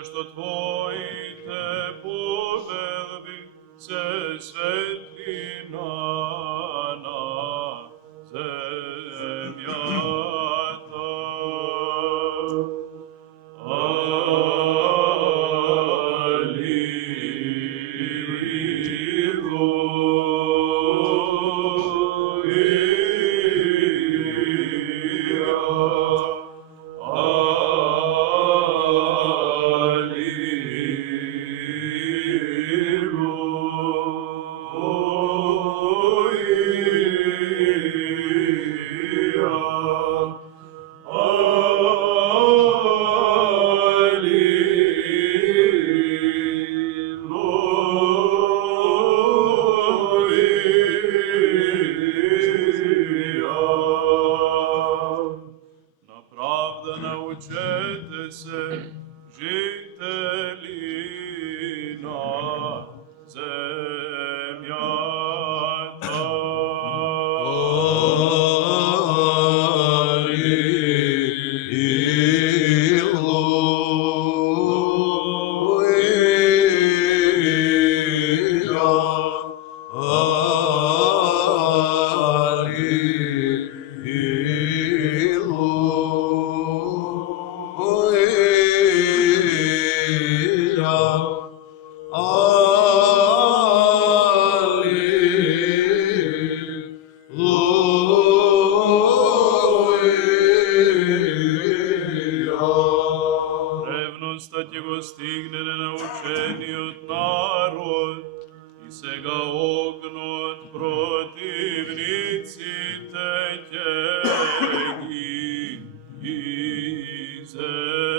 зашто Твоите повелби се светлина на земјата. Научете се, жители на земјата. Ревноста ќе го стигне ненаучениот народ и сега огнот противниците ќе ги изеде.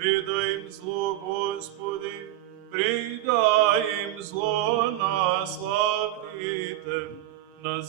Придај им зло, Господи, придај им зло на славните на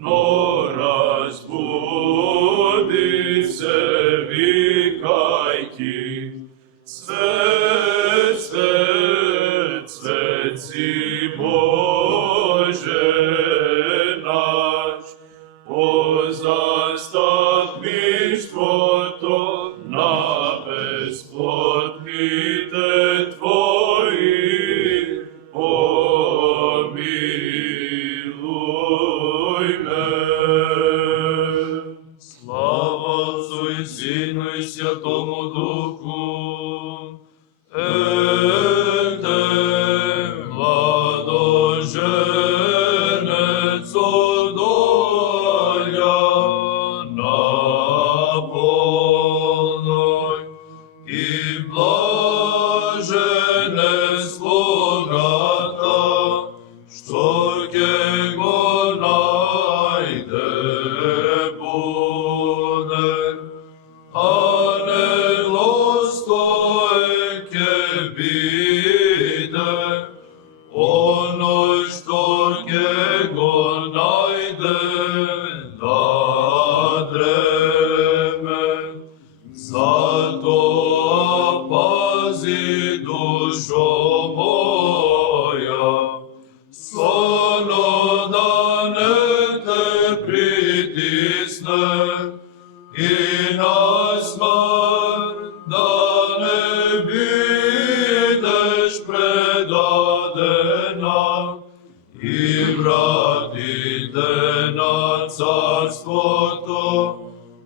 No razbud застапништвото на безплотните Твои, помилуй ме. Слава Отцу и Сину и Святому Духу, младоженец одоля на полной, и блажен е слугата, што ќе го најде буде, а неглостоен ќе биде оној што ќе го најде да дреме. Затоа пази душо моја, соно да не те притисне и на смрт да не бидеш предадена и вратите на царството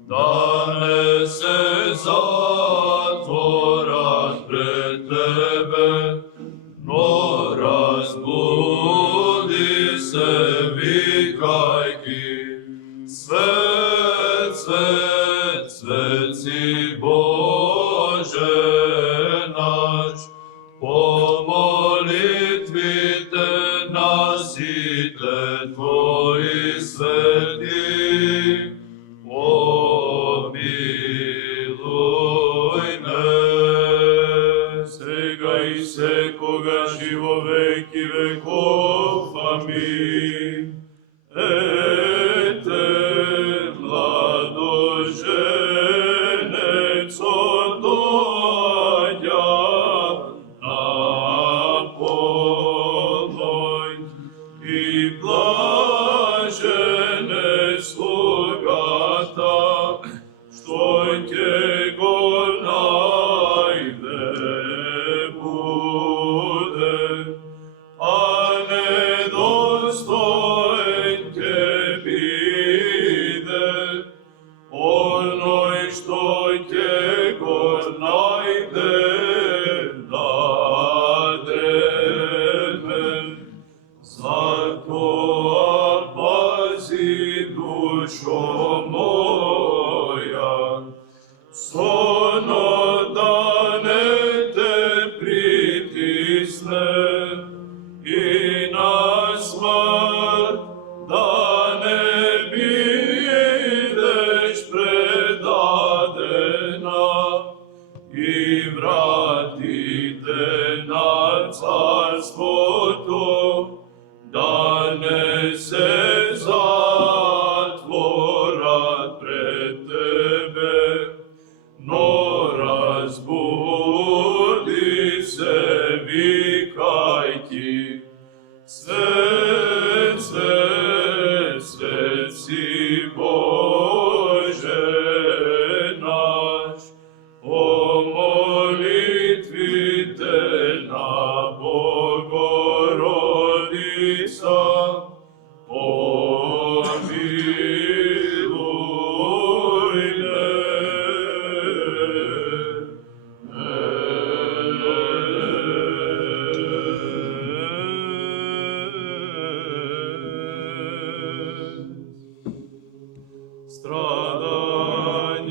да не се затворат пред тебе, но разбуди се викајки: Свет, свет, свет си Боже наш, по молитвите на сите Твои свети, помилуй ме. Сега и секогаш и во веки веков. Амин. Ете, младоженец одоја на полной, и блажен е слугата, што ќе го најде буде, а недостоен ќе биде оној што ќе го најде да дреме. Затоа пази душо моја, соно да не те притисне и на смрт да не бидеш предадена и вратите на царството да не се затворат пред тебе, но разбуди се викајки: Свет, свет, свет си Боже наш, по молитвите на Богородица, помилуй ме.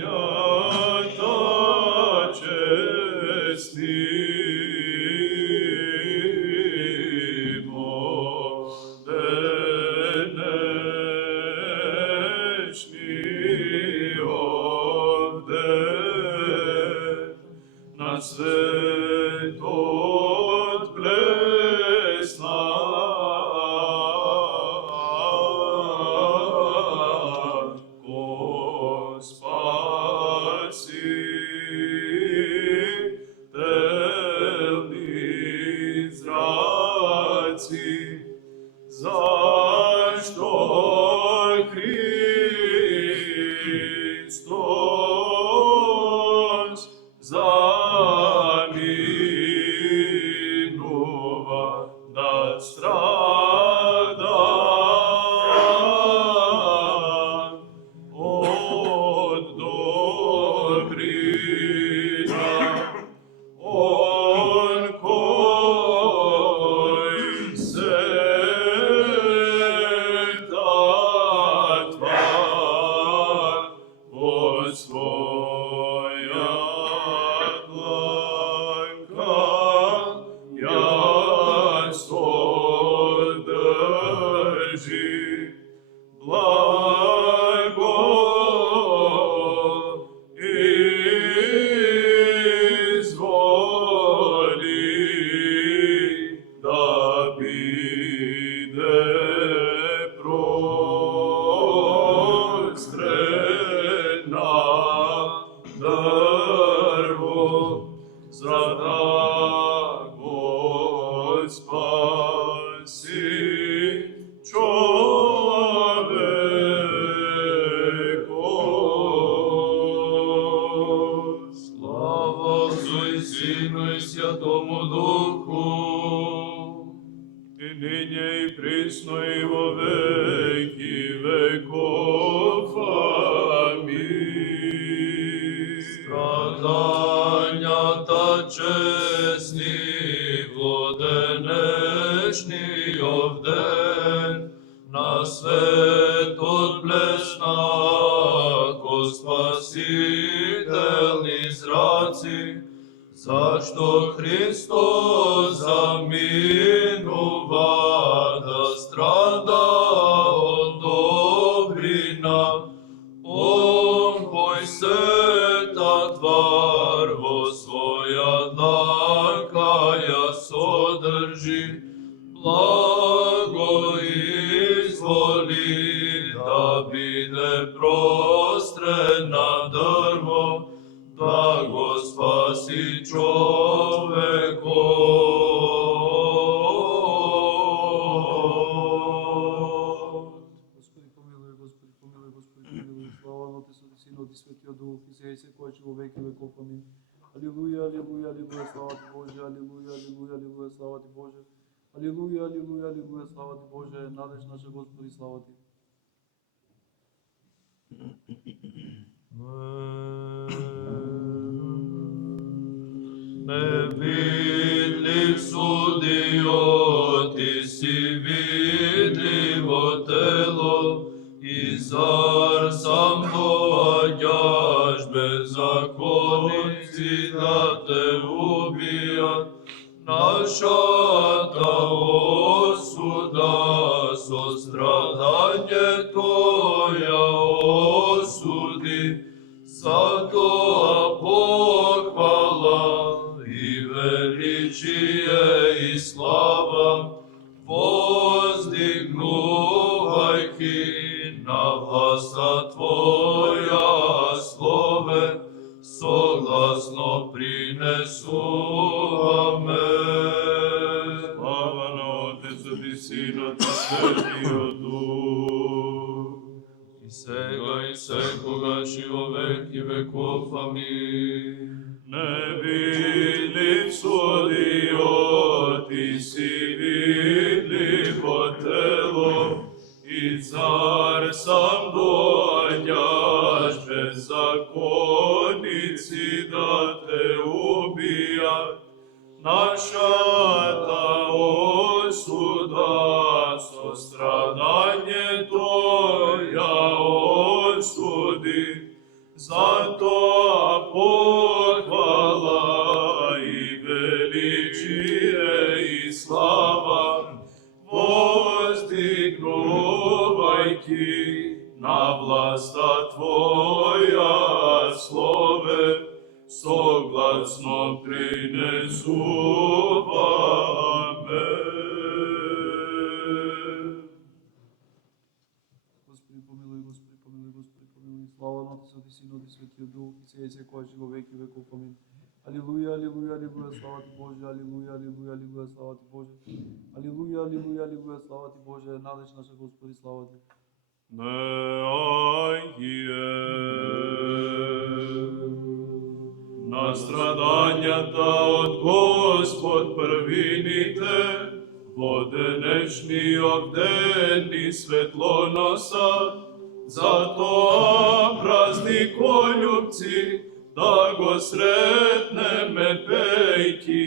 Страдањата честимо денешни овде на светот блесна ко спаси телни зраци, зашто Христос присно и во веки веков. Амин. Страданията честни во денешниот ден, на светот блеснако спасителни зраци, зашто Христос заминува да страда од добрина, Он кој сета твар во своја дланка ја содржи, благо изволи да биде прострен на дрво, да го спаси човекот. Господи помилуј, Господи помилуј, Господи помилуј. Слава на Отецот и Синот и Светиот Дух, и сега и секогаш и во веки веков. Амин. Алилуја, алилуја, алилуја, слава ти Боже, алилуја, алилуја, алилуја, слава ти Боже. Алилуја, алилуја, алилуја, слава ти Боже, надеж наша Господи, слава ти. Невидлив судио, ти си видливо тело, и зар сам доаѓаш беззаконици да те убијат, нашата осуда со страдање Твоја осуди, затоа похвала и величие и слава, воздигнувајќи на власта Твоја слове, согласно принесуваме. Слава на Отецот и Синот и Светиот Дух. И сега и секогаш и во веки веков. Амин. Невидлив судио, ти си видливо тело, и цар сам доаѓаш беззаконици да те убијат, нашата осуда со страдање Твоја осуди, затоа похвала и величие и слава, воздигнувајќи на власта Твоја слове, согласно принесуваме. Господи помилуј, Господи помилуј, Господи помилуј. Слава на Отецот и Синот и Светиот Дух, и сега и секогаш и во веки веков. Амин. Алилуја, алилуја, алилуја, слава ти Боже, алилуја, алилуја, алилуја, слава ти Боже. Алилуја, алилуја, алилуја, слава ти Боже, надеж наша Господи, слава ти. На страдањата од Господ првините, во денешниот ден и светлоносат, затоа празникољубци да го сретнеме пејки.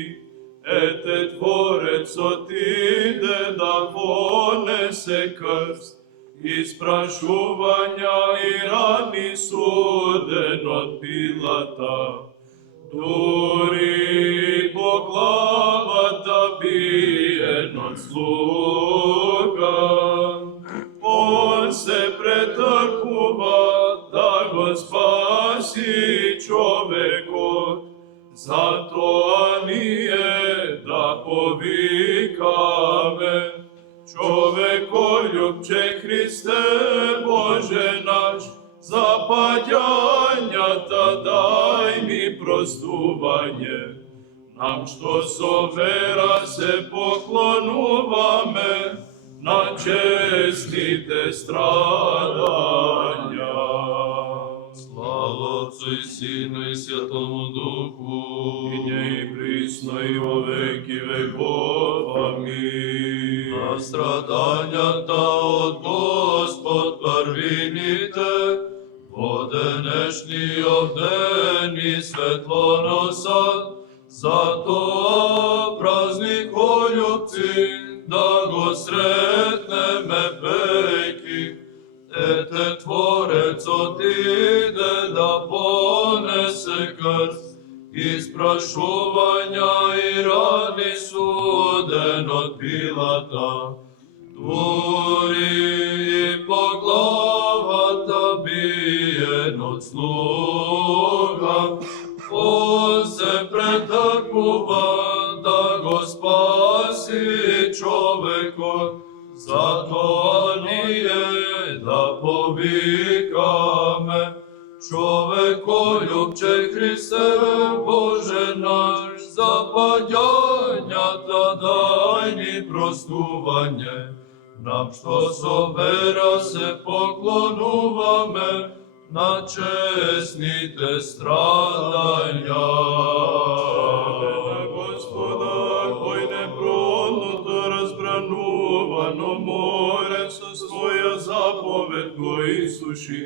Ете Творецот иде да понесе крст, испрашувања и рани суден од Пилата. Дури по главата биен од слуга, Он се претрпува да го спаси човекот, затоа ние да повикаме. Човеколюбче Христе Боже наш, за паѓањата дај ми простување. Нам што со вера се поклонуваме на честните страдања. Слава Отцу и Сину и Святому Духу, И не и присно и во веки веков. Амин. страдањата од Господ првините, во денешниот ден и светлоносат, затоа празникољубци да го сретнеме веки. Ете Творецот иде да понесе крст, испрашувања и рани суден од Пилата. Дури и по главата биен од слуга, он се претакува да го спаси човекот. Затоа ние да повикаме: човеколюбче Христе Боже наш, за паѓањата дај ни простување, нам што со вера се поклонуваме на честните страдања. Господа, кој непролното разбранувано море со своја заповед го исуши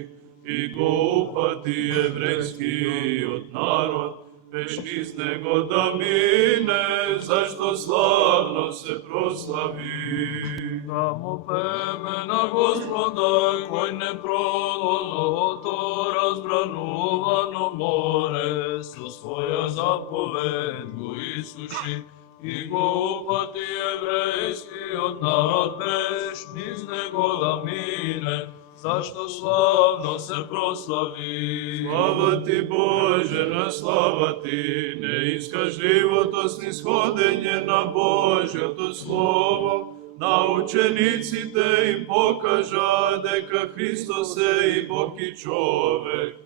и го упати еврејскиот народ, пеш низ него да мине, зашто славно се прослави. Да му пеме на Господа, кој непролното разбранувано море со своја заповед го исуши и го упати еврејскиот народ, пеш низ него да мине, зашто славно се прослави. Слава ти, Боже, на слава ти, неискажливото снисходење на Божјото Слово, на учениците им покажа дека Христос е и Бог и човек,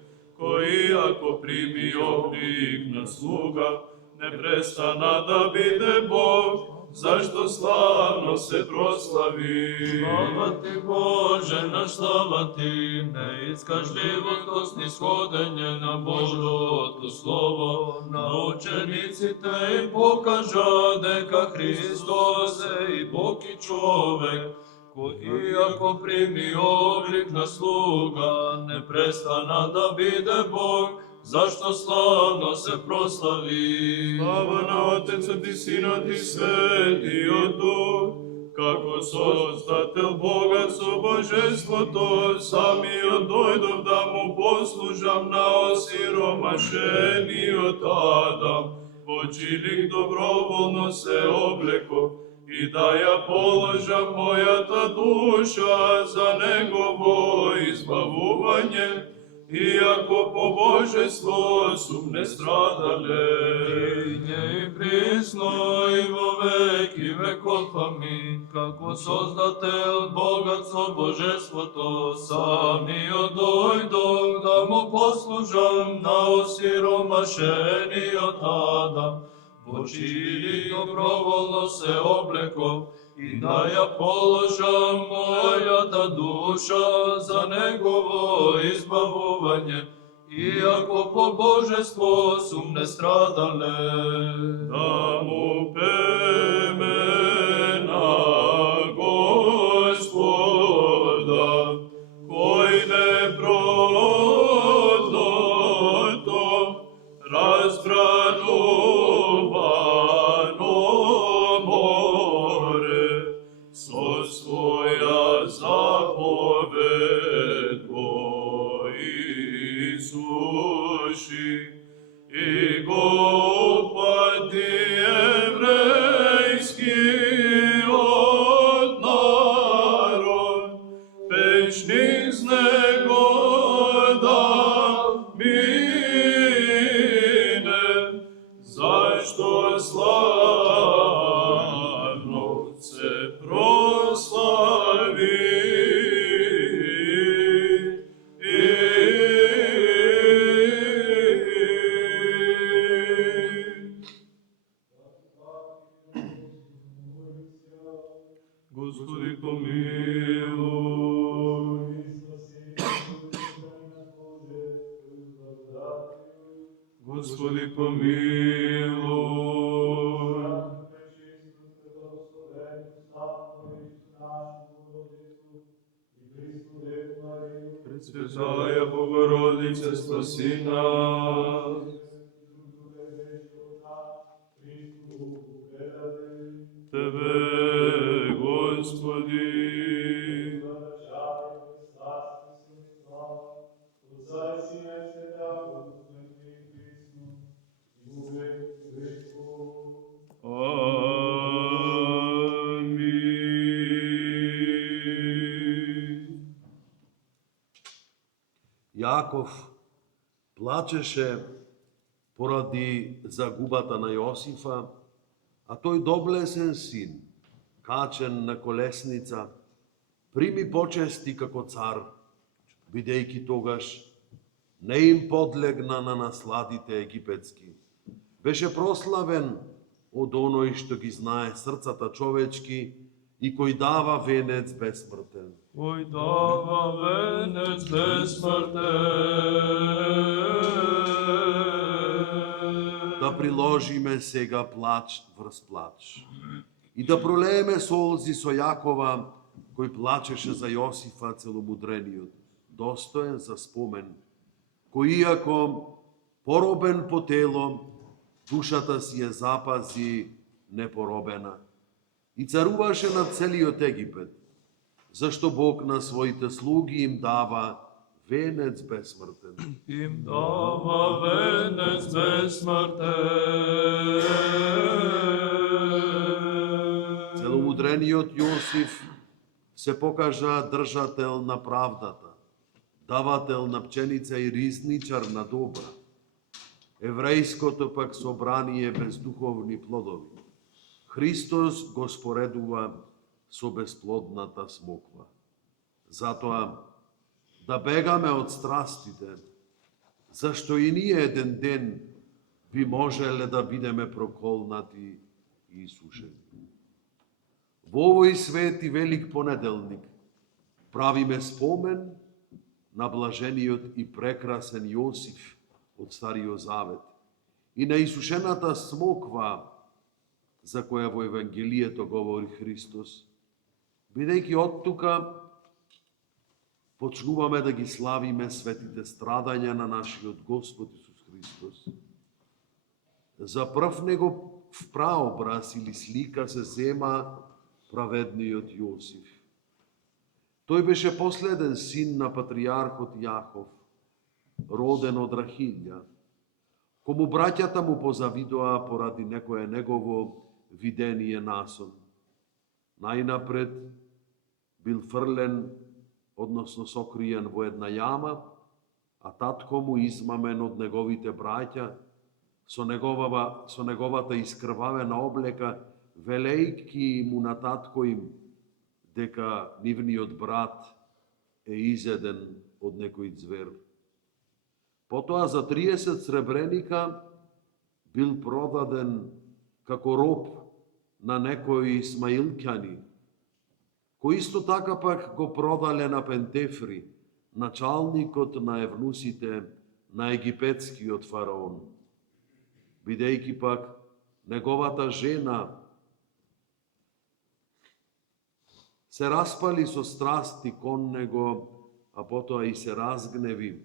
кој ако прими облик на слуга, не престана да биде Бог, зашто славно се прослави. Слава ти, Боже, наш слава ти, неискажливото снисходење на Божјото Слово, на учениците им покажа дека Христос е и Бог и човек, кој иако прими облик на слуга, не престана да биде Бог, зашто славно се прослави. Слава на Отецот и Синот и Светиот Дух, како Создател богат со божеството, самиот дојдов да му послужам на осиромашениот Адам, во чилик доброволно се облеков и да ја положам мојата душа за негово избавување, иако по божество сум нестрадале. И присно и во веки веков, амин. Како Создател богат со божеството, самиот дојдов да му послужам на осиромашениот Адам, во чили доброволно се облеков и да ја положам мојата душа за негово избавување, иако по божество сум нестрадале. Да му пеме на Господа, кој непролното разбранувано море, со своја заповед го исуши и го упати еврејскиот народ, пеш низ него да мине, зашто славно се прослави. Господи помилуј. Господи помилуј. се спаси нас. Тебе, Господи, Амин. Јаков плачеше поради загубата на Јосифа, а тој доблесен син, качен на колесница, прими почести како цар, бидејќи тогаш не им подлегна на насладите египетски. Беше прославен од оној што ги знае срцата човечки и кој дава венец бесмртен. Кој дава венец бесмртен. Да приложиме сега плач врз плач и да пролееме солзи со Јакова, кој плачеше за Јосифа целомудрениот, достоен за спомен, кој иако поробен по тело, душата си ја запази непоробена и царуваше над целиот Египет, зашто Бог на своите слуги им дава венец бесмртен. Им дава венец бесмртен. Целомудрениот Јосиф се покажа држател на правдата, давател на пченица и ризничар на добра. Еврејското пак собрание без духовни плодови. Христос го споредува со бесплодната смоква. Затоа да бегаме од страстите, зашто и ние еден ден би можеле да бидеме проколнати и исушени. Во овој свети велик понеделник правиме спомен на блажениот и прекрасен Јосиф од Стариот Завет и на исушената смоква за која во Евангелието говори Христос, бидејќи од тука почнуваме да ги славиме светите страдања на нашиот Господ Исус Христос. За прв негов праобраз или слика се зема праведниот Јосиф. Тој беше последен син на патријархот Јаков, роден од Рахилја, кому браќата му позавидоа поради некое негово видение насон. Најнапред бил фрлен, односно сокриен во една јама, а татко му измамен од неговите браќа со неговата искрвавена облека, велејќи му на татко им дека нивниот брат е изеден од некој звер. Потоа за 30 сребреника бил продаден како роб на некои исмаилќани, кои исто така пак го продале на Пентефри, началникот на евнусите на египетскиот фараон, бидејќи пак неговата жена се распали со страсти кон него, а потоа и се разгневи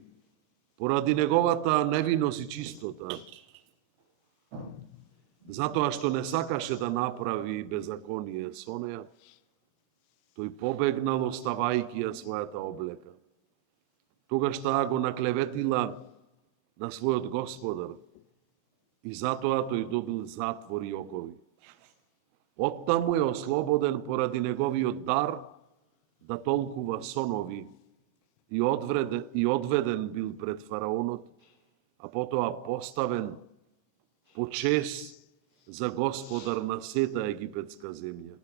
поради неговата невиност и чистота, затоа што не сакаше да направи беззаконие со неја. Тој побегнал оставајќи ја својата облека. Тогаш таа го наклеветила на својот господар и затоа тој добил затвор и окови. Оттаму е ослободен поради неговиот дар да толкува сонови и одведен бил пред фараонот, а потоа поставен по чест за господар на сета египетска земја.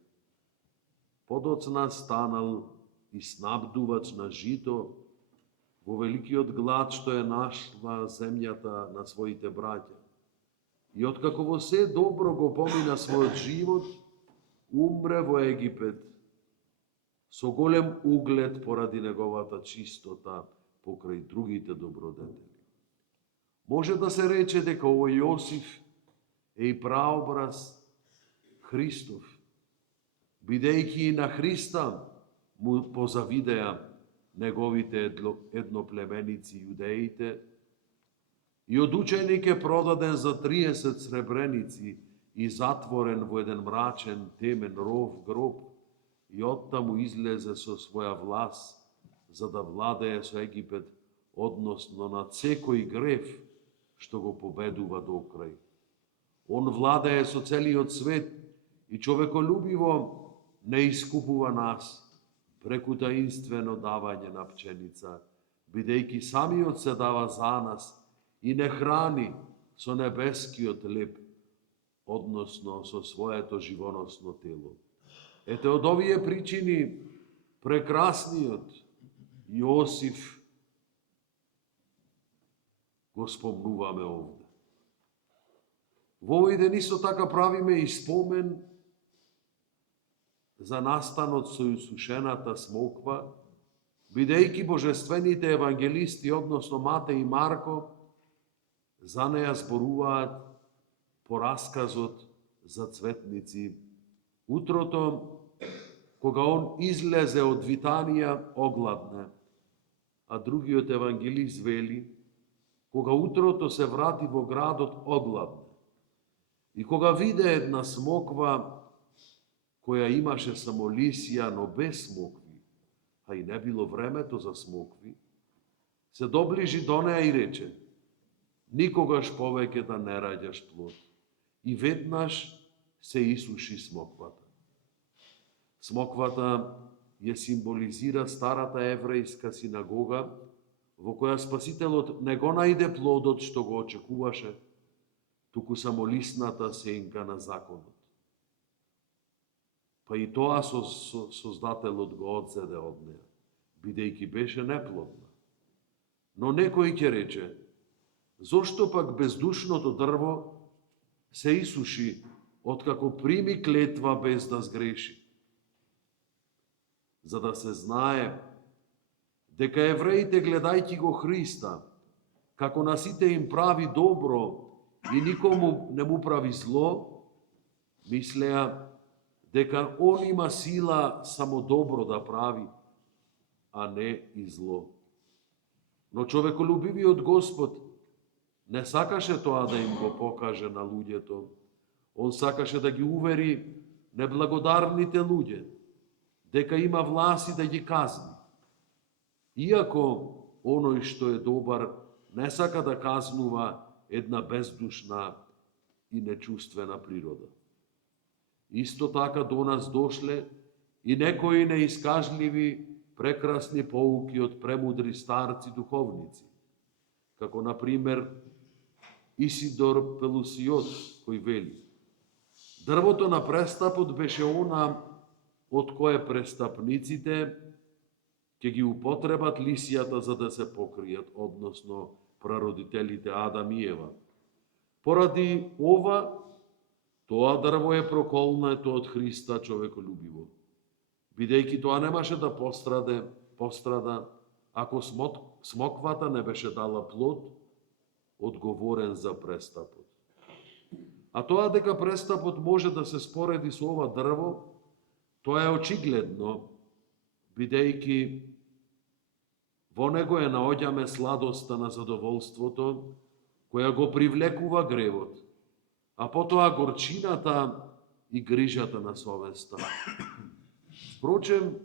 Подоцна станал и снабдувач на жито во великиот глад што е нашла земјата на своите браќа. И откако во се добро го помина својот живот, умре во Египет со голем углед поради неговата чистота покрај другите добродетели. Може да се рече дека овој Јосиф е и праобраз Христов, бидејќи и на Христа му позавидеа неговите едноплеменици јудеите и од ученик е продаден за 30 сребреници и затворен во еден мрачен, темен ров гроб, и оттаму излезе со своја власт, за да владее со Египет, односно над секој грев што го победува до крај. Он владее со целиот свет и човеколюбиво не искупува нас преку таинствено давање на пченица, бидејќи самиот се дава за нас и не храни со небескиот леп, односно со своето живоносно тело. Ете, од овие причини прекрасниот Јосиф го спомнуваме овде. Во овој ден исто така правиме и спомен за настанот со исушената смоква, бидејќи божествените евангелисти, односно Матеј и Марко, за неја зборуваат по расказот за цветници. Утрото, кога он излезе од Витанија, огладне, а другиот евангелист вели, кога утрото се врати во градот, огладне. И кога виде една смоква, која имаше само лисија, но без смокви, а и не било времето за смокви, се доближи до неја и рече: никогаш повеќе да не раѓаш плод. И веднаш се исуши смоквата. Смоквата ја символизира старата еврејска синагога, во која Спасителот не го најде плодот што го очекуваше, туку само лисната сенка на законот. Па и тоа Создателот го одзеде од неја, бидејќи беше неплодна. Но некој ќе рече: зошто пак бездушното дрво се исуши, откако прими клетва без да сгреши? За да се знае дека евреите, гледајќи го Христа, како на сите им прави добро и никому не му прави зло, мислеа дека он има сила само добро да прави, а не и зло. Но човеколюбивиот Господ не сакаше тоа да им го покаже на луѓето. Он сакаше да ги увери неблагодарните луѓе дека има власт да ги казни. Иако оној што е добар не сака да казнува една бездушна и нечувствена природа. Исто така до нас дошле и некои неискажливи прекрасни поуки од премудри старци духовници, како на пример Исидор Пелусиот, кој вели: дрвото на престапот беше она од кое престапниците ќе ги употребат лисијата за да се покријат, односно прародителите Адам и Ева. Поради ова, тоа дрво е проколнето од Христа човеколюбиво, бидејќи тоа немаше да пострада ако смоквата не беше дала плод, одговорен за престапот. А тоа дека престапот може да се спореди со ова дрво, тоа е очигледно, бидејќи во него е наоѓаме сладоста на задоволството, која го привлекува гревот, а потоа горчината и грижата на совеста. Впрочем,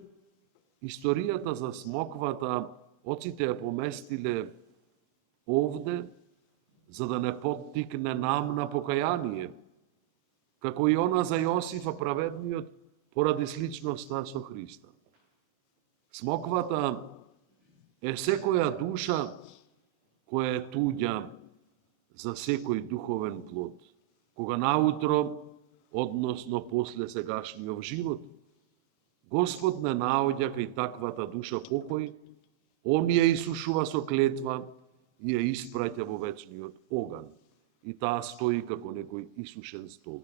историјата за смоквата оците ја поместиле овде, за да не поттикне нам на покаяние, како и она за Јосифа праведниот поради сличноста со Христа. Смоквата е секоја душа која е туѓа за секој духовен плод, кога наутро, односно после сегашниот живот, Господ не наоѓа кај таквата душа покој, Он ја исушува со клетва и ја испраќа во вечниот оган, и таа стои како некој исушен столб,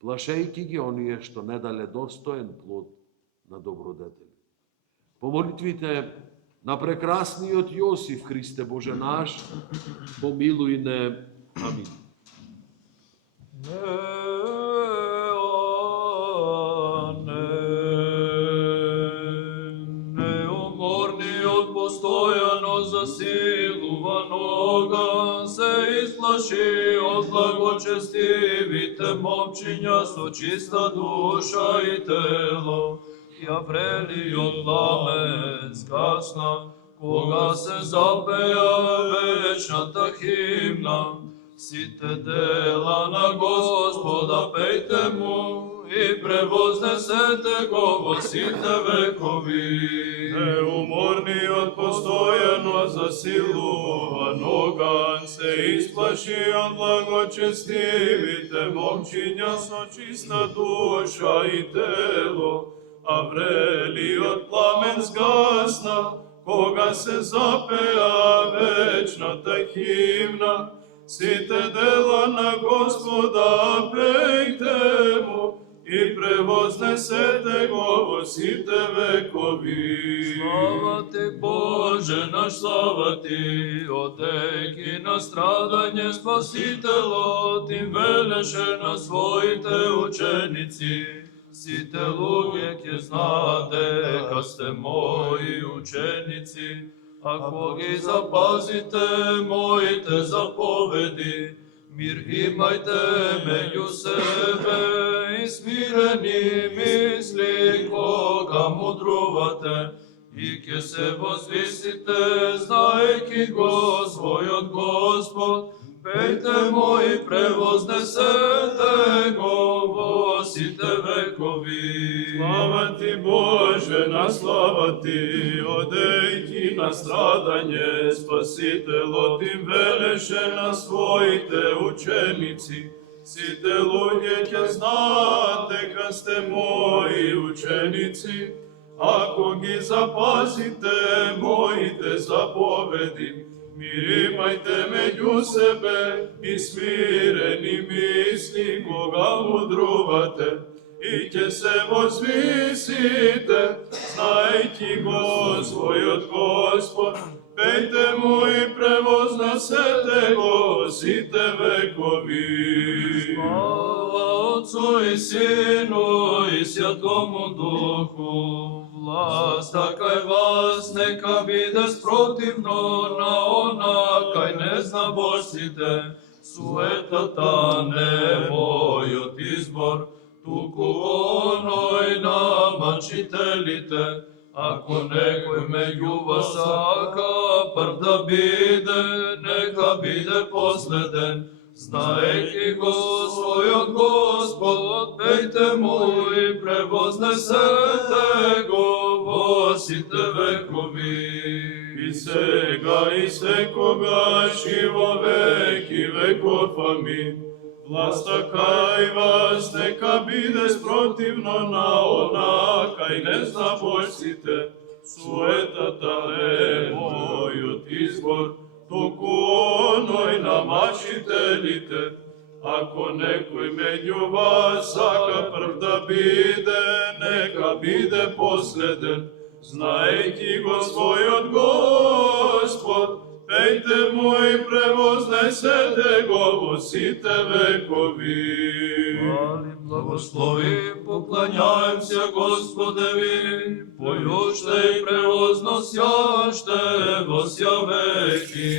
плашејќи ги оние што не дале достоен плод на добродетели. По молитвите на прекрасниот Јосиф, Христе Боже наш, помилуј не. Амин. Неуморниот, постојано засилувано, Бога се изплаши од благочестивите момчиња со чиста душа и тело. Јаврелиот пламен згасна, кога се запеа вечната химна. Сите дела на Господа пејте му и превознесете го во сите векови. Неуморниот постојано засилуван оган се исплаши од благочестивите момчиња со чиста душа и тело. Аврелиот пламен згасна, кога се запеа вечната химна. Сите дела на Господа пејте му и превознесете го во сите векови. Слава ти, Боже наш, слава ти, одејќи на страдање Спасителот им велеше на своите ученици. Сите луѓе ќе знаат дека сте мои ученици, ако ги запазите моите заповеди. Мир имајте меѓу себе и смирени мисли кога мудрувате, и ќе се возвисите, знаејќи го својот Господ. Пејте му и превознесете го во сите векови. Слава ти, Боже, на слава ти, одејќи на страдање Спасителот им велеше на своите ученици. Сите луѓе ќе знаат дека сте мои ученици, ако ги запазите моите заповеди. Мир имајте меѓу себе и смирени мисли кога мудрувате, и ќе се возвисите, знаејќи го својот Господ. Пејте му и превознесете го сите векови. Слава Отцу и Сину и Святому Духу. Власта кај вас нека биде спротивно на она кај незнабожците. Суетата не мојот избор, туку оној на мачителите. Ако некој меѓу вас сака прв да биде, нека биде последен. Знаејќи го својот Господ, пејте му и превознесете го во сите векови. И сега и секогаш и во веки веков, амин. Власта кај вас нека биде спротивно на она кај незнабожците. Суетата е мојот избор, туку оној на мачителите. Ако некој меѓу вас сака прв да биде, нека биде последен. Знаејќи го својот Господ, пејте му и превознесете го во сите векови. Хвали, благослови, покланяем се Господеви, појуште и превозносјаште во ся веки.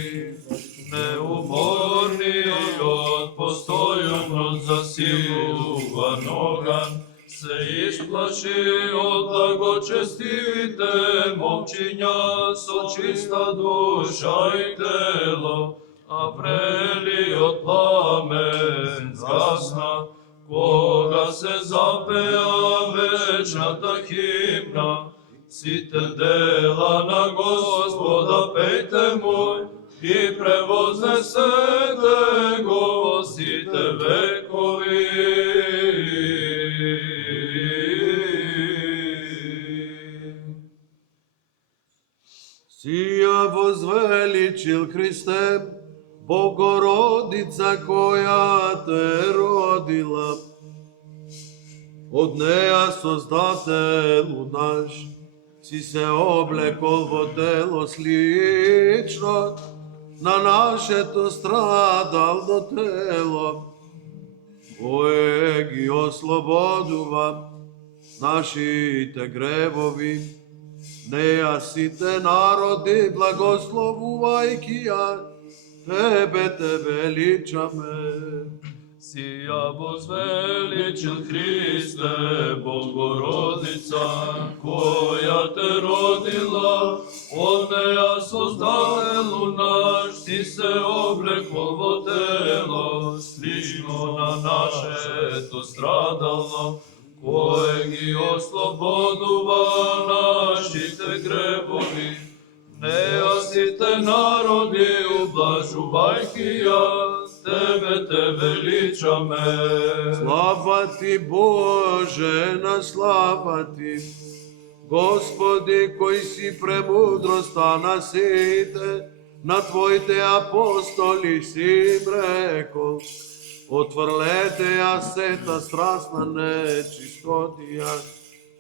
Неуморниот постојано засилуван оган се исплаши од благочестивите момчиња со чиста душа и тело. Аврелиот пламен згасна, кога се запеа вечната химна. Сите дела на Господа пејте му и превознесете го во сите векови. Сија возвеличил Христе, Богородица која те родила. Од неја Создателу наш, си се облекол во тело слично на нашето страдално тело, кое ги ослободува нашите гревови. Неја сите народи благословувајќи ја Тебе те величаме. Сија возвеличил Христе, Богородица, која те родила, од неја создадел наш, ти се облекол во тело, слично на нашето страдало, кој ги ослободува нашите гребови. Неа сите народи ублажувајќи ја, Тебе те величаме. Слава ти, Боже, на слава ти. Господи, кој си премудроста на сите, на Твоите апостоли си им рекол, отврлете ја сета страстна нечистотија,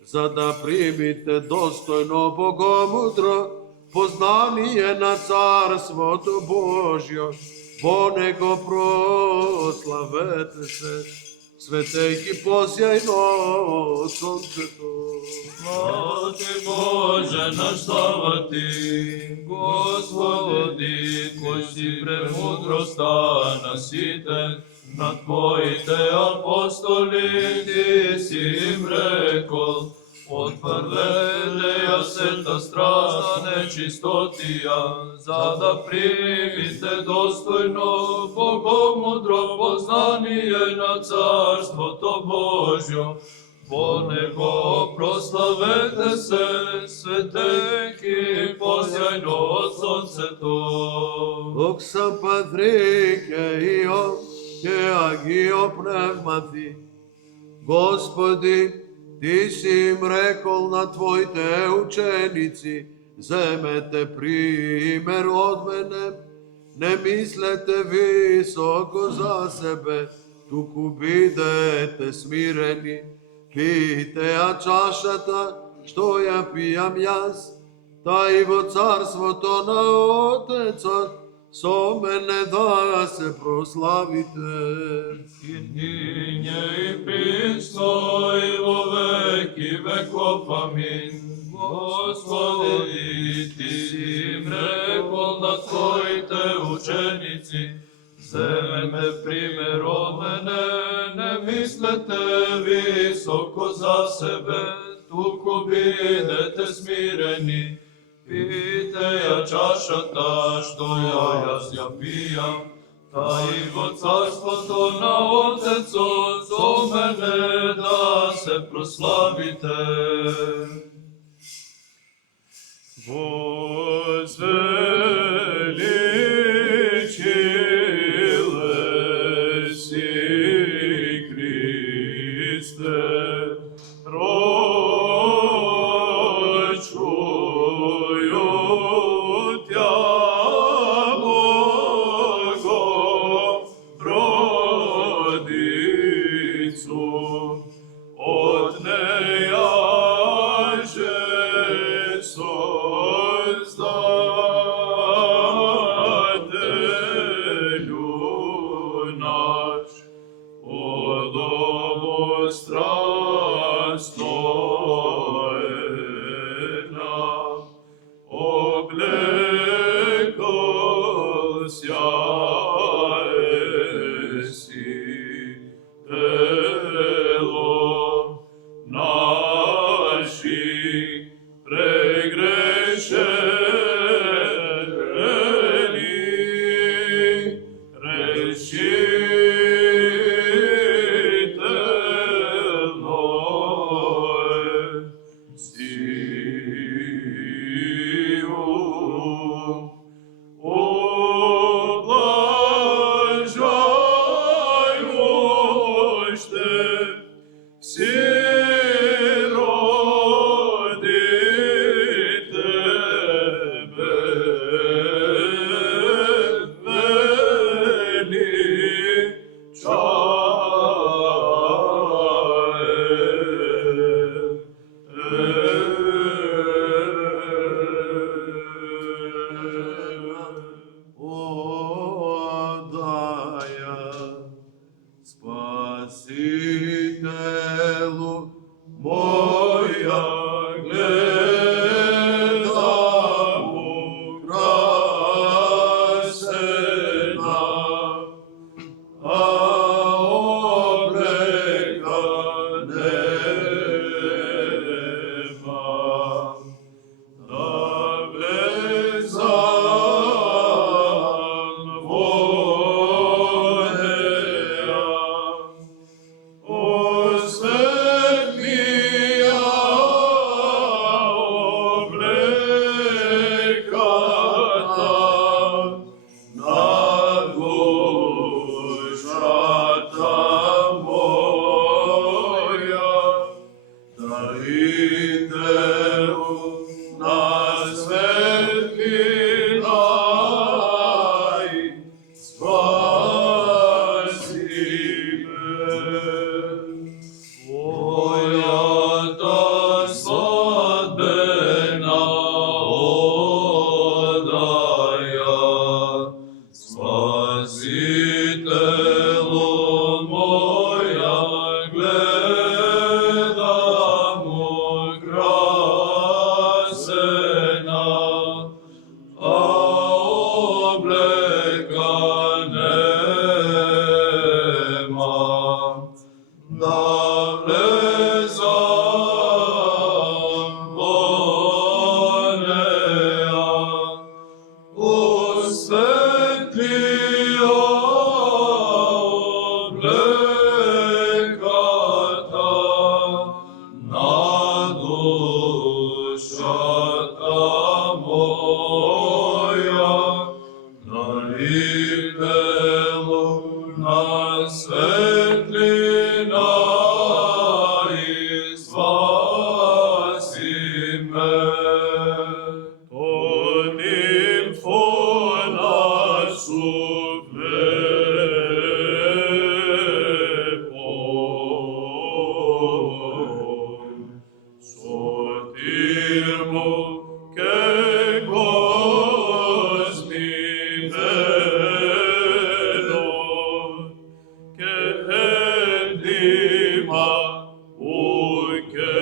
за да примите достојно богомудро познание на Царството Божјо. Во него прославете се, светејки посјајно од сонцето. Слава ти, Боже, наш слава ти, Господи, кој си премудроста на сите, на Твоите апостоли ти си им рекол, отврлете ја сета страстна нечистотија, за да примите достојно богомудро познание на Царството Божјо. Во него прославете се, светејки посјајно од сонцето. Докса Патрike io, che agio pneumati. Господи, Ти си им рекол на Твоите ученици, земете пример од мене, не мислете високо за себе, туку бидете смирени, пијте ја чашата, што ја пијам јас, та и во царството на Отецот, со мене да се прославите. И ниње и присно и во веки веков, амин. Господи, Ти си им рекол на Твоите ученици, земете пример од мене, не мислете високо за себе, туку бидете смирени, пијте ја чашата, што јас ја пијам, та и во царството на Отецот со мене да се прославите. Возвеличиле си Христе, рочую Тя Богородицу, од неја же Создателю наш, од ово страстноена, облекол си тело наши прегрешени, решително сию облажај още все роди Тебе вели. Spasitelul moja, gledam ukrasena, a obleka nema. Navlezam vonea, osvetlija oblekata, na dušata moja, na libelu, na svetlina i spasi me. Onim fona suflepon, sotirmo che cosmi venon, che dima uche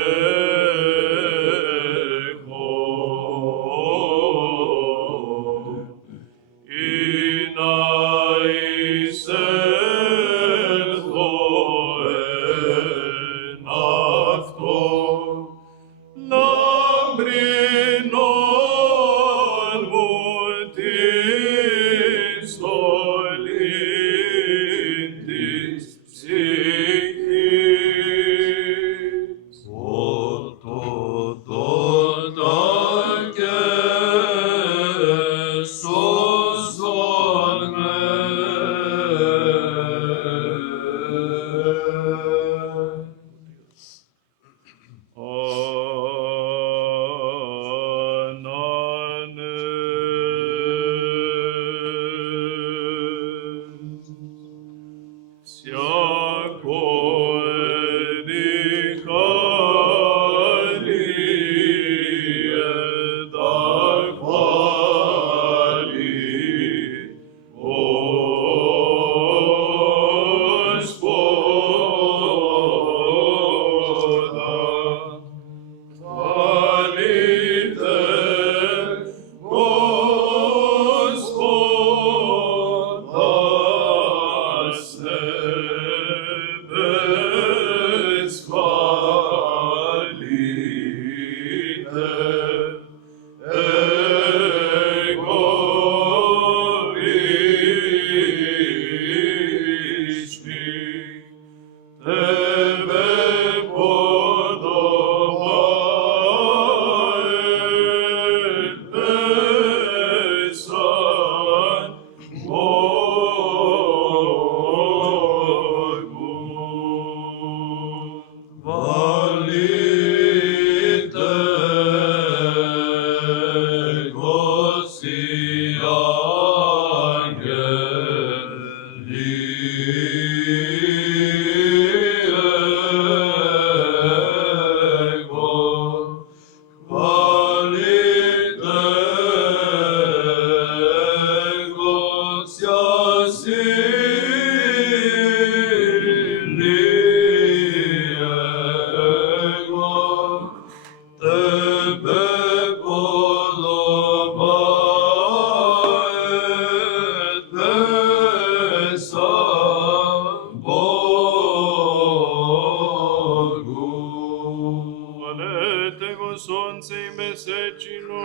сонце и месечино,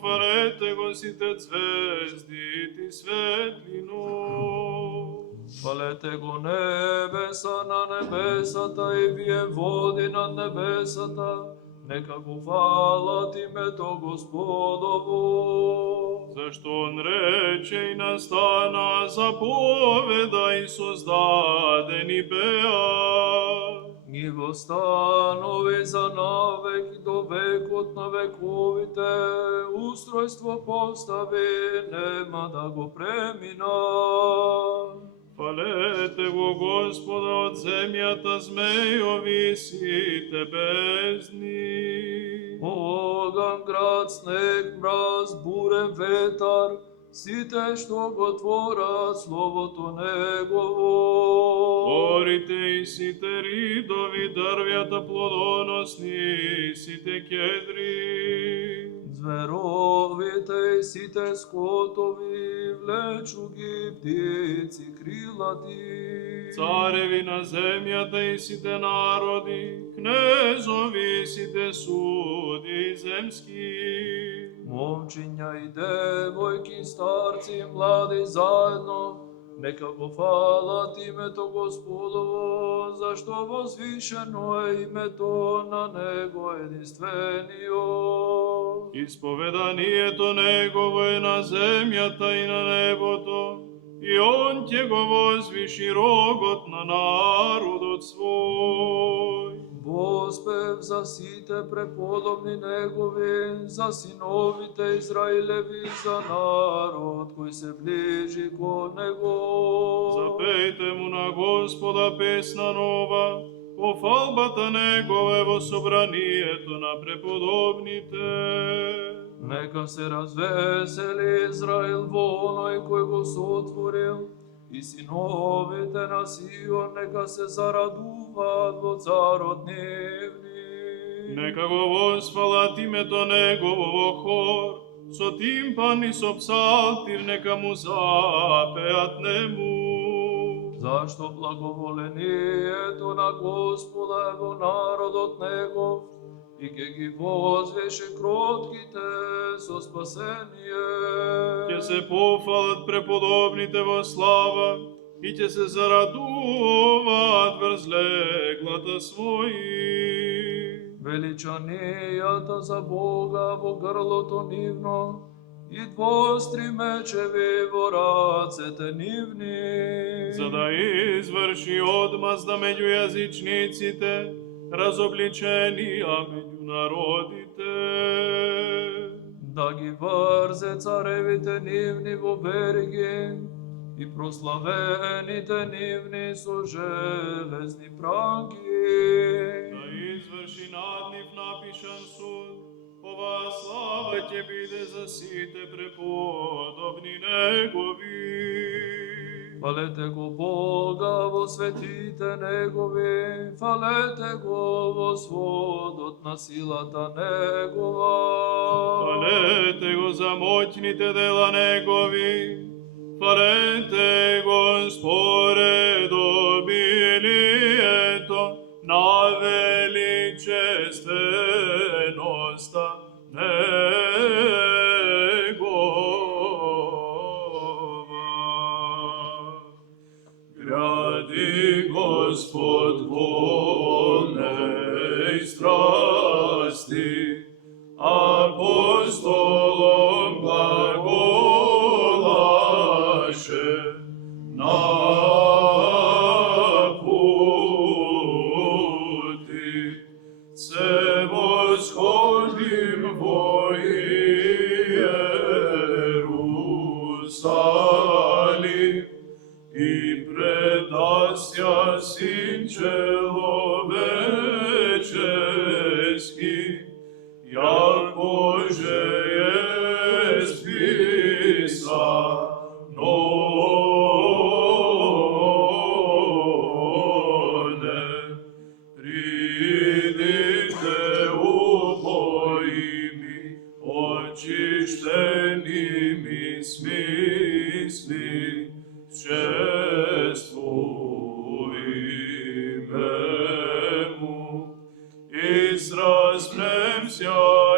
фарете го сите звезди ти светлино. Хвалете го небеса на небесата и вие води над небесата, нека го фалат името Господово. Зашто он рече и настана, заповеда и создадени беа. Ги восстанови за навек и до векот на вековите, устройство постави, нема да го премина. Хвалете го Господа од земјата, змејови сите бездни. Оган, град, снег, мраз, бурен ветар, сите што го творат словото Негово. Горите и сите ридови, дрвјата плодоносни, сите кедри. Зверовите и сите скотови, влечу ги птици крилати. Цареви на земјата и сите народи, кнезови и сите суди земски. Момчиња и девојки, старци и млади заедно, нека го фалат името Господово, зашто возвишено е името на Него единствениот. Исповеданието Негово е на земјата и на небото, и Он ќе го возвиши рогот на народот свој. Воспев за сите преподобни Негови, за синовите Израилеви, за народ кој се ближи кон Него. Запејте му на Господа песна нова, по фалбата Негова во собранието на преподобните. Нека се развесели Израил во оној кој го сотворил, и синовите на Сион нека се зарадуваат во царот нивни. Нека го восфалат името Негово во хор, со тимпан и со псалтир нека му запеат нему. Зашто благоволението на Господа е во народот Негов, и ке ги возвеше кротките со спасение. Ќе се пофалат преподобните во слава и ќе се зарадуваат врз леглата своји. Величанијата за Бога во грлото нивно и двостри мечеви во рацете нивни. За да изврши одмазда меѓу јазичниците, разобличенија меѓу народите. Да ги врзе царевите нивни во вериги и прославените нивни со железни пранки. Да изврши над нив напишан суд, ова слава ќе биде за сите преподобни Негови. Фалете го Бога во светите Негови, фалете го во сводот на силата Негова. Фалете го за моќните дела Негови, фалете го според обилието на величественоста Негова. Гради Господ волnej страсти, апостолом глаголаше на пути. Се восходим во Иерусалим и предася Син человеческий, яко же есть писано, придите убоими, очищеними смисли, чествуемему, и сраспнемся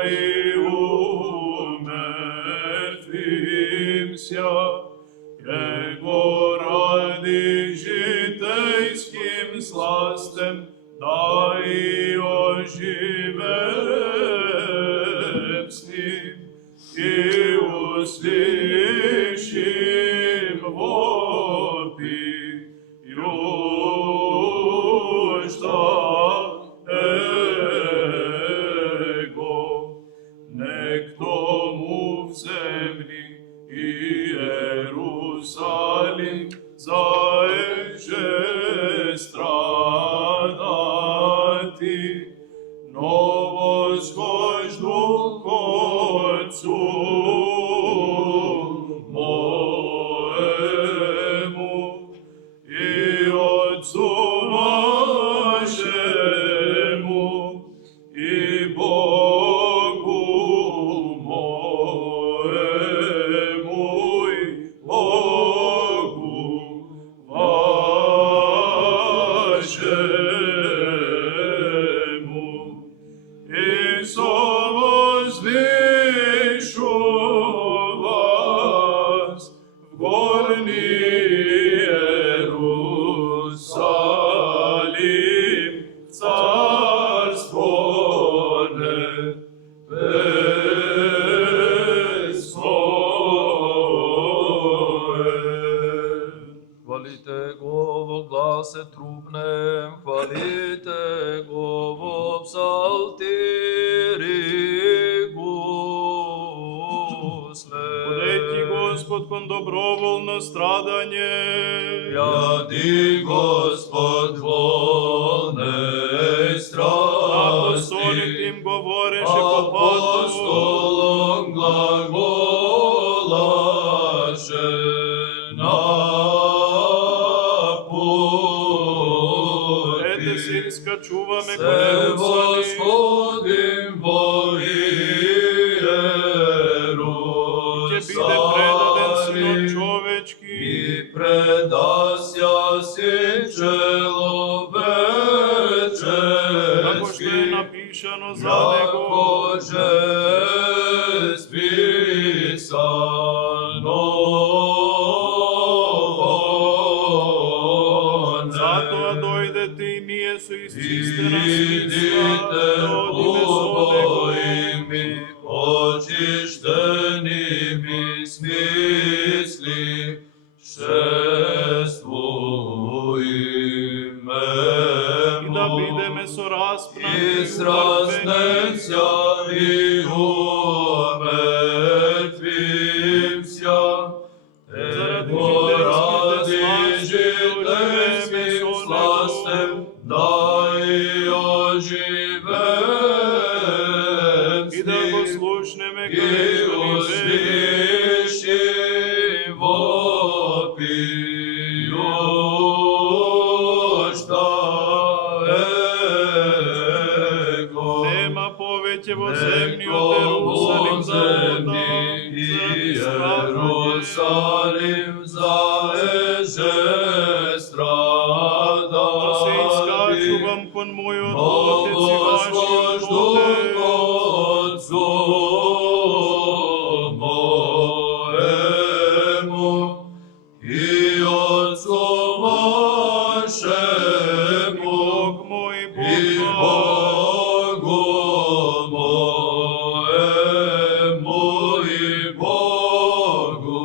и умертвимся, Его ради житейским сластем, да и оживем с ним, и услышим вопи, южда Его, некто му в земли Иерусалим заеже страдати, но восхожду к Отцу да се трупнем, хвалите го во псалтири гусле. Подејќи Господ кон доброволно страдање. Јади Господ волне страсти, Апостолите им говореше по пату. апостолом глаголаше на Ете се пути. искачуваме кон Се Ерусалим. восходим во Ќе биде предаден Синот Иерусалим човечки. и предася Син Како што е человечки, напишано за него. како же списано. Затоа дојдете и ние со изчистена Идите смисла, одиме со него. убоими, очиштени ми смисли, шествуиме И да бидеме со распнати, и сразнемся и умертвимся. Заради Поради жителските жителским сластем, сластем, да и оживем и да го слушнеме и каде што ни вели. услышим вопијушта еко. Нема повеќе во земни од Ерусалим за вода, Иерусалим заеже страда. Да се искачувам кон мојот Отец и вашиот Возлождук Отец. Отцу моему и Отцу вашему Бог мой, и Бог ваш. Богу моему и Богу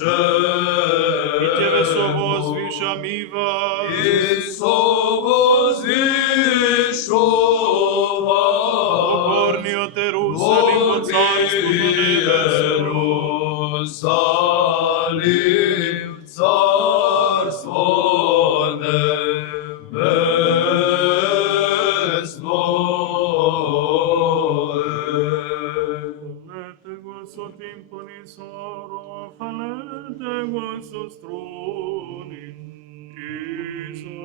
вашему. И тебе со возвишам и вас. И совозвишу вас, Покорниот Ерусалим во царството небесно. Иерусалим, царство небесно. Фалете го со тимпани соро, фалете го со струни, и со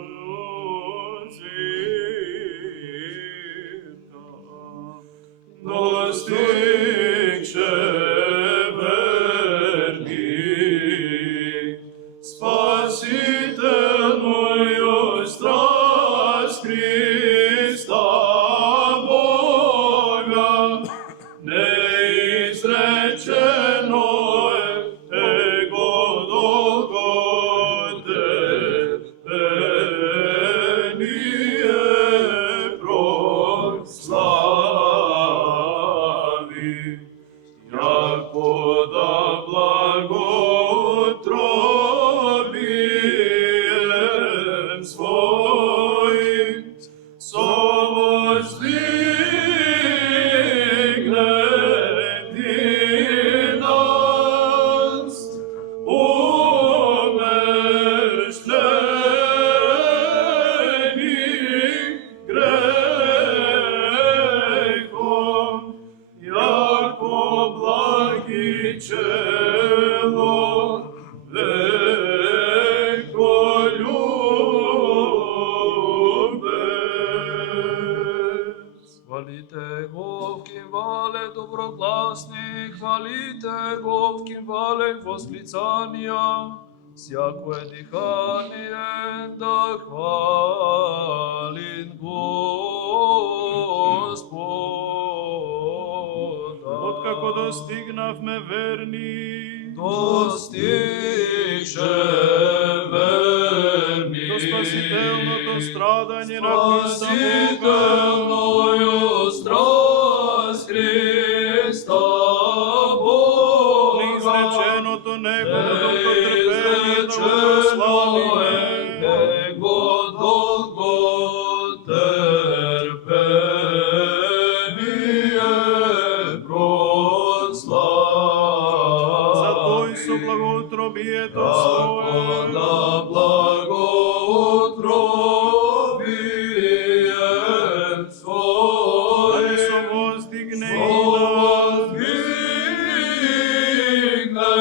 цвирка. Достигше верни, спасителною страсть Христа Бога, неизречено его догодение прослави, яко да благоутробием своим совоздвигнет нас, умерщвлени грехом, яко благи чело веколюбец. Хвалите го в кимвале доброгласни, хвалите го в кимвале восклицания, всякое дыхание да хвалит Господа. Откако достигнавме верни, достигше верни, до спасителното страдање на Христа Бога, спасителною страсть Христа Бога, неизречено изреченото негово долготрпение да прославиме. Него долго терпение прослави. За тој со благоутробието Како свое, да благоутробием да своје не се воздигне и на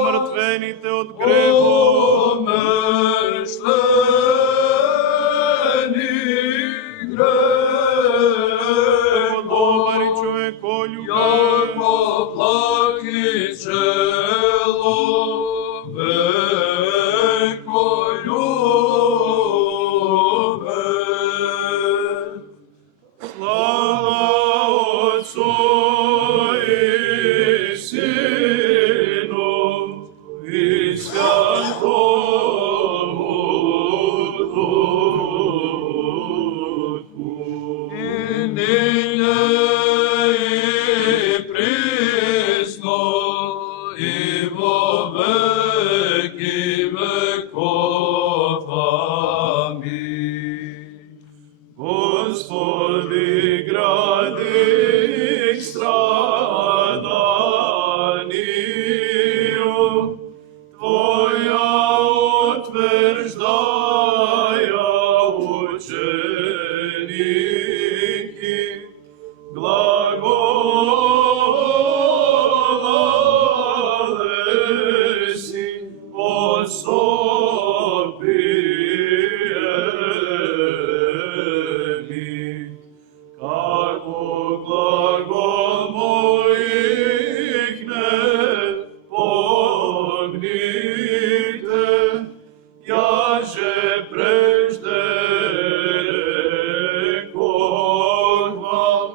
умртвените од грехот, добар и човеколюбив, слава Отцу и Сину и Святому Духу. и ныне и присно и во веки веков. Амин. Господи, гради страданию Твоя утверждая ученики, глаголалеси особиеми, како глагол моих не погните, јаже прежде рекох вам,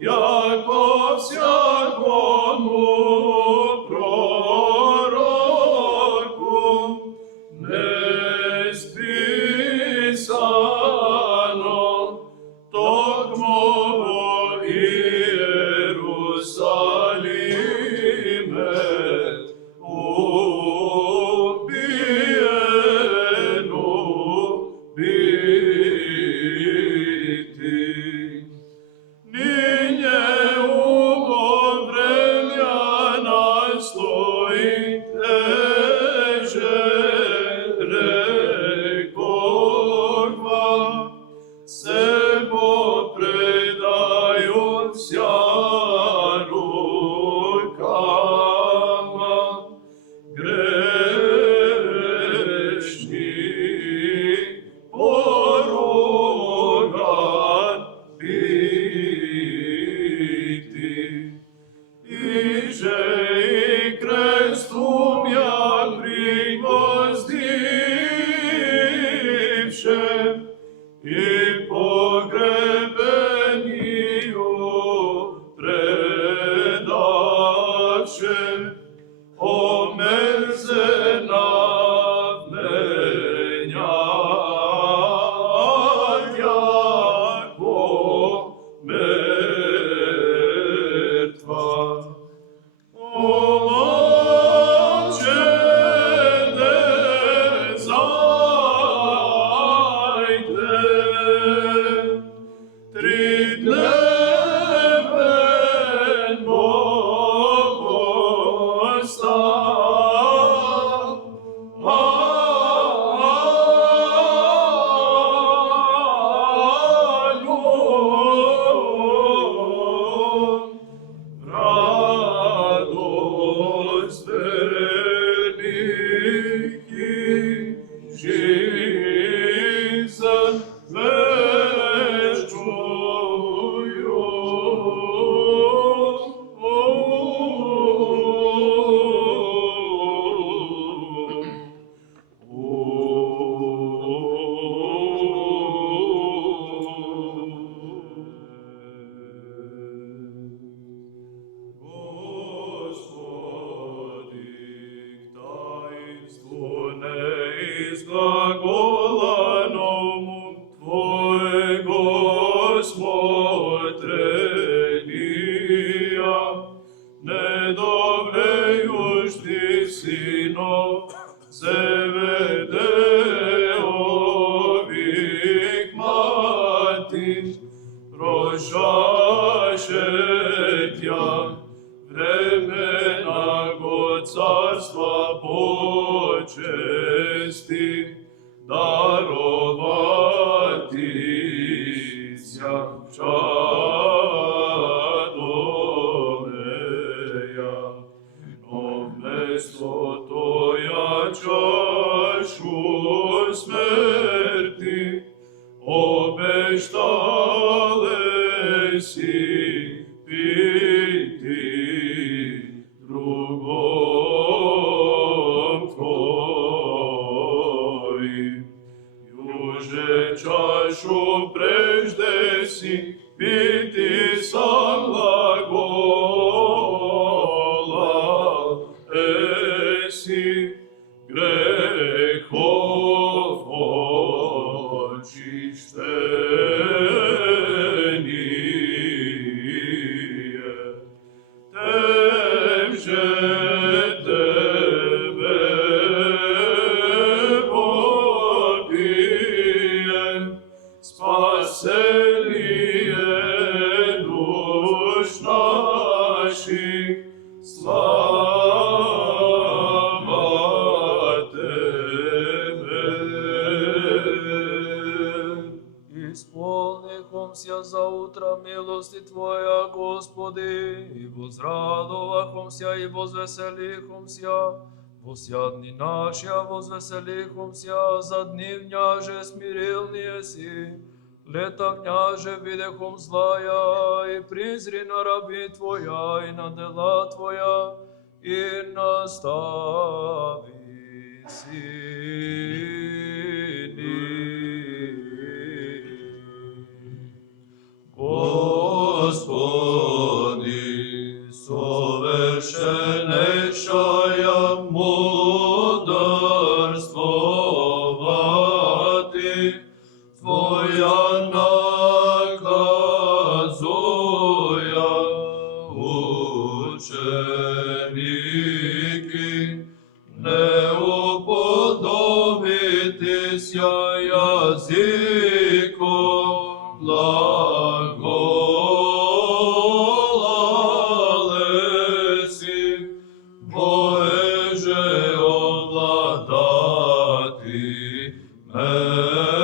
јако всякому пророку не списано, токмо во Иерусалиме убиено бити. Ниње уго времја настои теже рекох вам, се попредају вся рукама грешни порогат бити. Иже и крестум ја пригвоздивше и погребенiju предавше, омерзена вменјат јако мертва. Радость великий, жизнь изглаголаному Твоего смотрения, не доврејушти синов, Зеведеових мати, прошаше тя времена го царства почести, даровати ся чадовея, но вместо тоя чашу смерти обештале си пити другом твои. Юже чашу прежде си пити сам глагола еси, грехов очищение. Тем же тебе вопием, спасение душ наших, слава тебе. Исполнихомся за утро милости Твоя, Господи, и возрадовахомся и возвеселихомся. Восјадни нашја возвеселихомся, за дни вняже смирилнije си. Лета вняже видехом злая, и призри на раби Твоя, и на дела Твоя, и настави сини. Господи, совершеннейшая мудрствовати, Твоя наказуя ученики, не уподобитися язиком глаголалеси, Боже овладати меншими.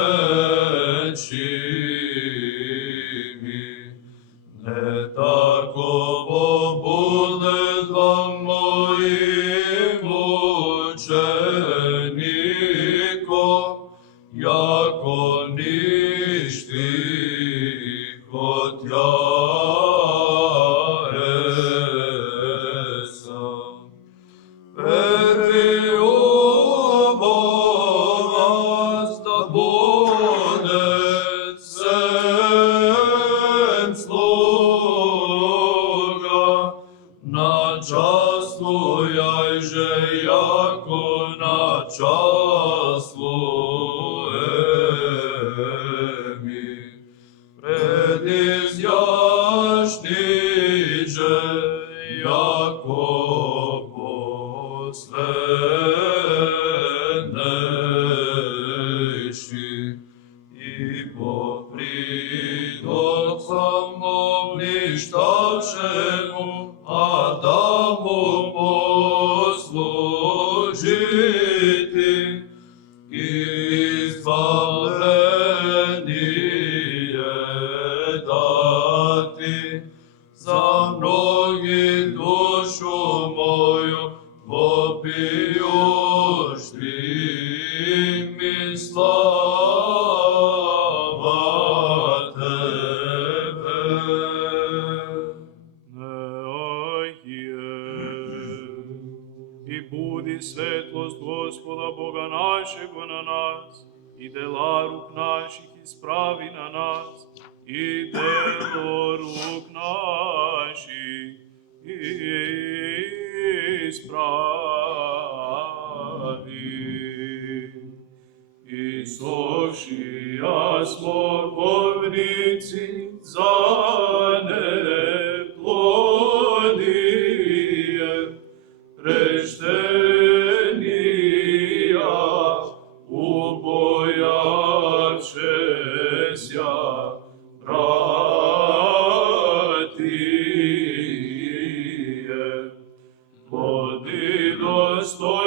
Не таково буде вам моїм учеником, яко ништи хотя еса. Перви вас да буде сем слуга, начаствуяй же, яко начаствуеми. Предизяшни же, яко последнейши, и по придот самовништавшему Адаму послужити, избавление дати, за многих душу мою вопиешь ми слава Тебе. И буди светлост Господа Бога нашего на нас, и дела рук наших исправи на нас, и дело рук наших исправи. И совшия смоковницы за неплодие, Прештенија, убојавшеся, братије, води достој